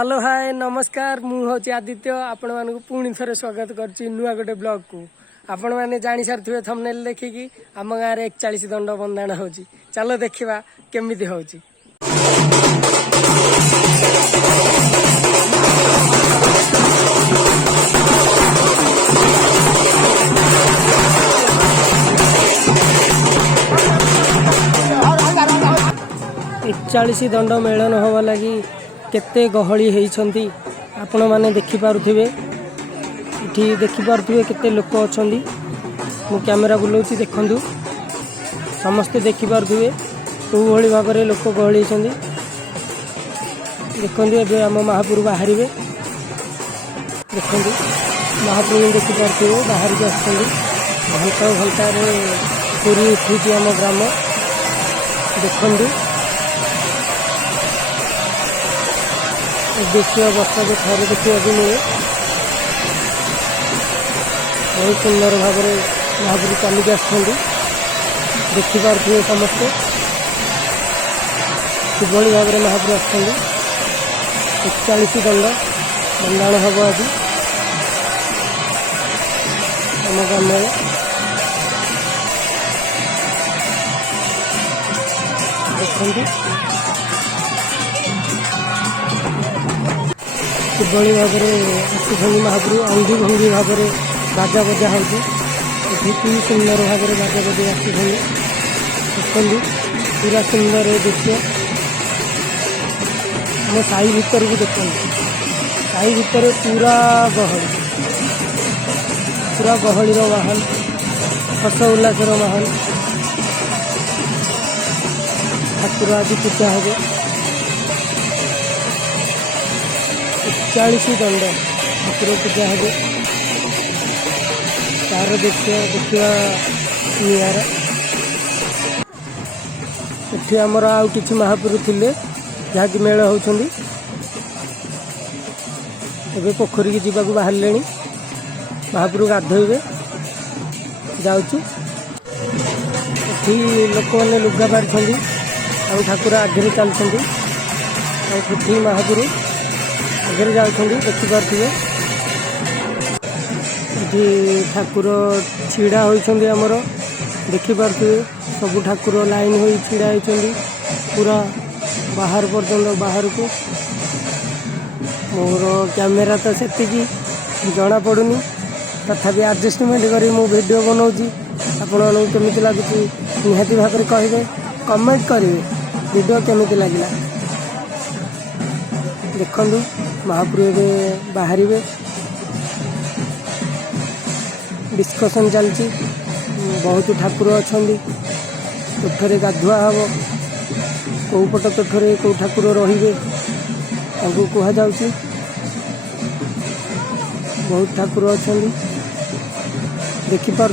Hello hi नमस्कार मु हूँ आदित्य आपण मानक पुणी थे स्वागत कर नुआ गोटे ब्लॉग को आपण मैंने जानी सारे थंबनेल देखिकी आम गाँव में 41 दंड बंधाण हो चलो देखा केमिति हो 41 दंड मेलन हवा लगी केते गहली होती आपण मैंने देखिपे ये देखिपे केते लोक अच्छा मु कैमेरा बुलाऊँ देखु समस्ते देखिपे कौ भाई भाव में लोक गहली देखु ए आम महापुर बाहर देखु महापुर देखिपे बाहर की घंटा घंटार पूरी उठुची आम ग्राम देखु दृश्य वर्षा को थे देखा मिले बहुत सुंदर भाव में महापुर चलिक आखिपे समस्ते किभली भाव में महापुर आम 41 दंड बंधाण हम आज आम ग्राम में देखते किभली भाव में आसुँच महापुर अंगी भंगी भाव में बाजा बजा होती सुंदर भाव में बाजा बजा आसुँच देखते पूरा सुंदर दृश्य आम साई भितर भी देखते साई भितर पूरा गहली माहौल हस उल्लासर माहौल ठाकुर आज पूजा हे 41 दंड ठाकुर पूजा हे तार दृश्य देखा निरा एठी आमर आउ किछि महापुर थिले जहाँकि मेल होउछंदी एबे पोखरी की जीवा को बाहरले महापुर गाधोइबे जाउछु एठी लोक मैंने लुगा पारिछंदी आ ठाकुर आगे चलुछंदी आ एठी महापुर आगे जाउछंदी देखिपे ये ठाकुर छिड़ा होइछंदी आमर देखिपे सब ठाकुर लाइन हो छिड़ा होइछंदी पूरा बाहर पर्यंत बाहर को मोर कैमेरा तो से जना पड़ुनी तथापि एडजस्टमेंट करी मु वीडियो बनाऊँगी आपण केमिति लागुची निहाती भाव में कहे कमेंट करेंगे वीडियो केमिति लगिला देखु महापुर एवं बाहर डिस्कसन चलती बहुत ठाकुर अच्छा तोठरे गाधुआ हम कौ पट तोठरे कौ ठाकुर रे कह जाऊँ बहुत ठाकुर अच्छा देखिपे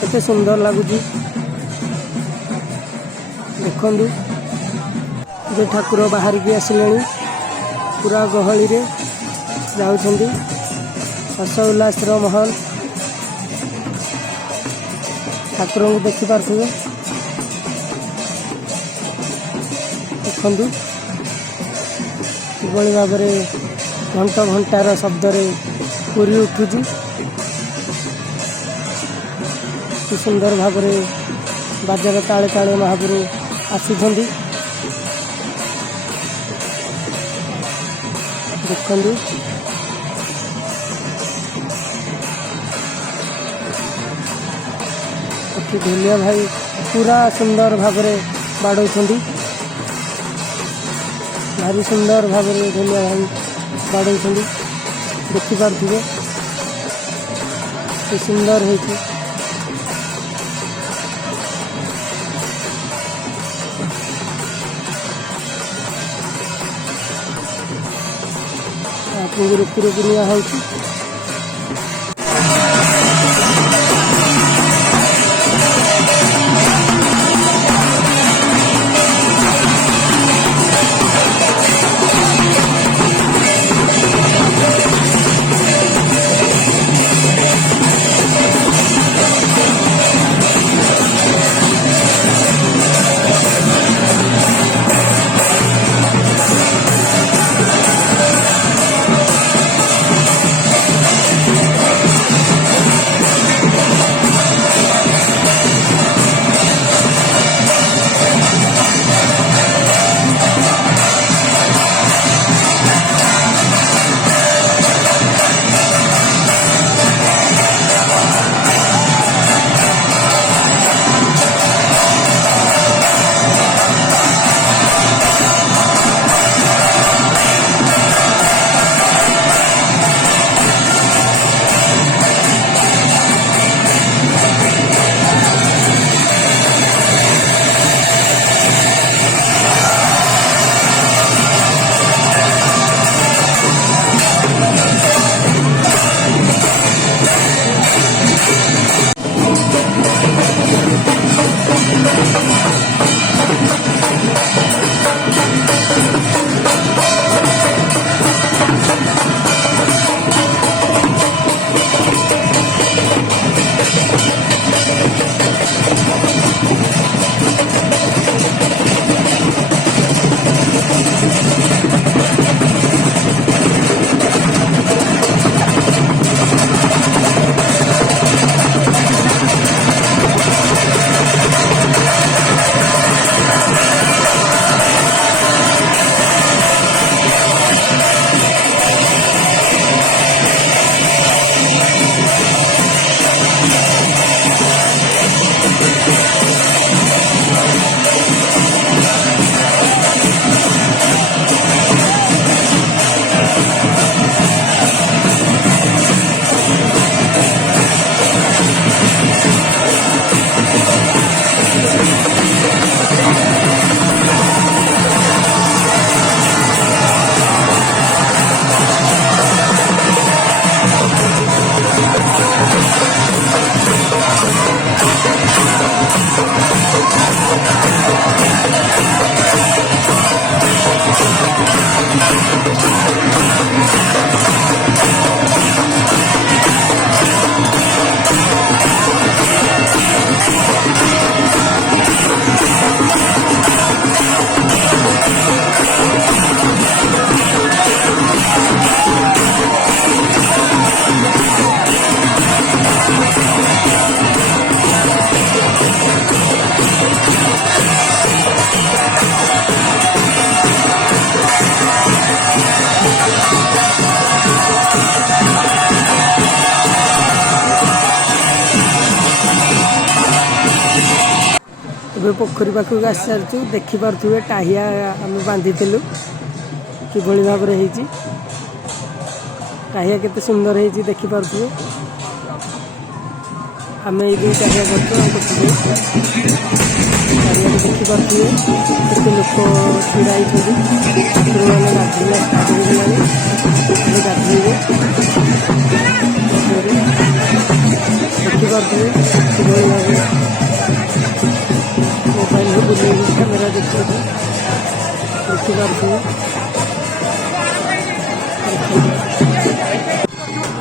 केते सुंदर लगुच देखु जे ठाकुर बाहर की आसिले पूरा गहली रे जाउछंदी हस उल्लास माहौल ठाकुर को देखिपे देखु किभली भाव में घंटा घंटार शब्द पूरी उठुची कि सुंदर भाव में बाजार ताले ताले महापुर आसुंच देखु ढोलिया भाई पूरा सुंदर भाव में बाड़ौं भारी सुंदर भाव में ढोलिया भाई बाड़ौं देखिपे सुंदर होती आपको रुकी रुकी निया होती ଏବେ पोखरी पाखक आसी सारी देखिपे टाहिया आम बांधी कि भाव में टाहिया केते सुंदर है देखिपे आम ये दुई टाहिया कर देखिपे केते लोक छड़ा ठाकुर मैंने गाधोला स्टार्ट हो गाधोबे देखिपे किभली भाव मोबाइल बुले कैमेरा देखिए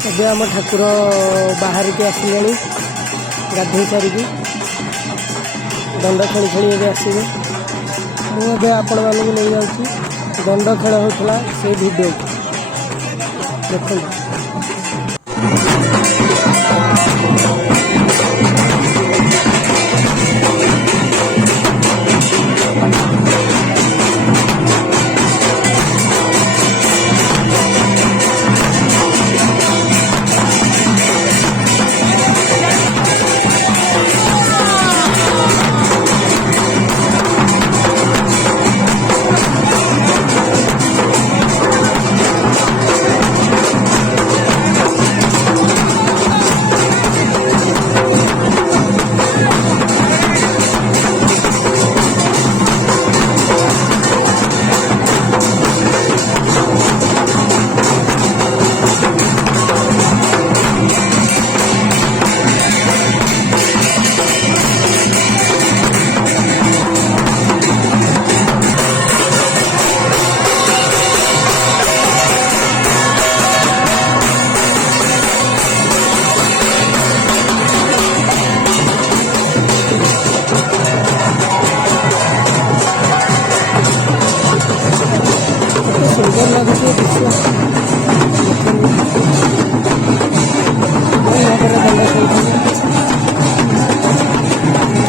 देखिपे आम ठाकुर बाहर के आसिले गाधोई सारिकी दंड खेली खेली ए आसवे मुझे आपण मानक नहीं जाऊँगी दंड खेल होता से वीडियो देखो। सुंदर लगुच मन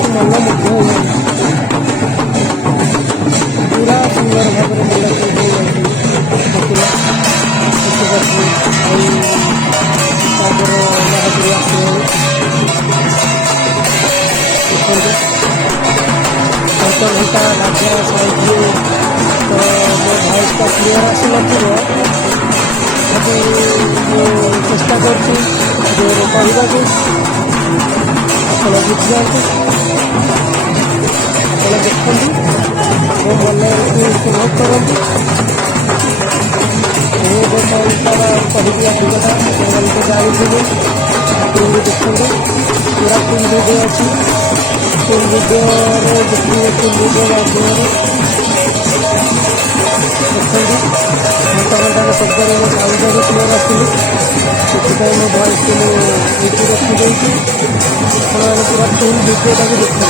मुग्ध पूरा सुंदर भाव में घंटा लागे साइड तो मो भॉइस का क्लियर आसन चेष्टा कर कहवा आप बुझी जाते आप देखते मो मन उपभोग करते तार कहली अभिज्ञता तो जानी ठाकुर देखते पूरा फुल भिडियो अच्छी फुल भिडियो देखिए फुल भिडियो माध्यम घंटा घंटा शब्द साउंड भी क्लियर आसली से मो भॉइस को मुझे रखी पूरा फुल भिडियोटा भी देखते।